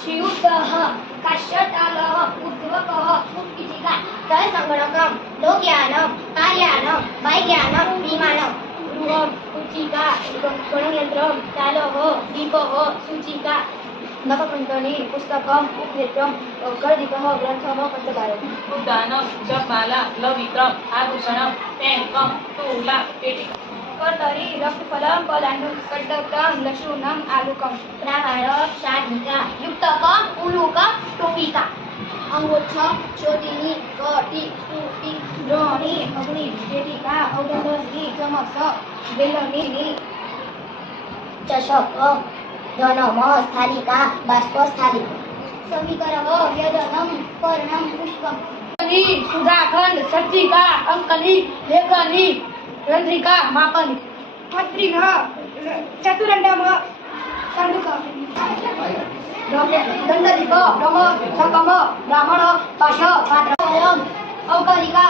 क्षियुतः काश्यतालः उद्वकः उत्पीठिका जलसङ्गणकं लोकयानं कार्यानं वैज्ञानं विमानं गृहम् उच्चिका गणयन्त्रं तालः दीपः सूचिका नखपञ्चनी पुस्तकम् उपनेत्रं गर्दिकः ग्रन्थः पञ्चकारम् उद्यानं जपमाला लवित्रम् आभूषणं पेङ्कं तूला पेटिका कर्तरी रक्तफलं पलाण्डुं कड्डकं लशुनम् आलुकं प्राहारः शाटिका युक्तकम् उलूकं टोपिका अंगोत्थं ज्योतिनी कटी टोपी द्रोणी अग्नि पेटिका औदण्डनी चमस बेलनी चषक धनम स्थालिका बाष्पस्थाली समीकरः व्यजनं पर्णं पुष्पं सुधाखण्ड सज्जिका अंकली लेखनी रंध्रिका मापनी पत्रिका चतुरण्डम कंडुक दंडदीप ब्रह्म सकम ब्राह्मण पश पात्र अवकरिका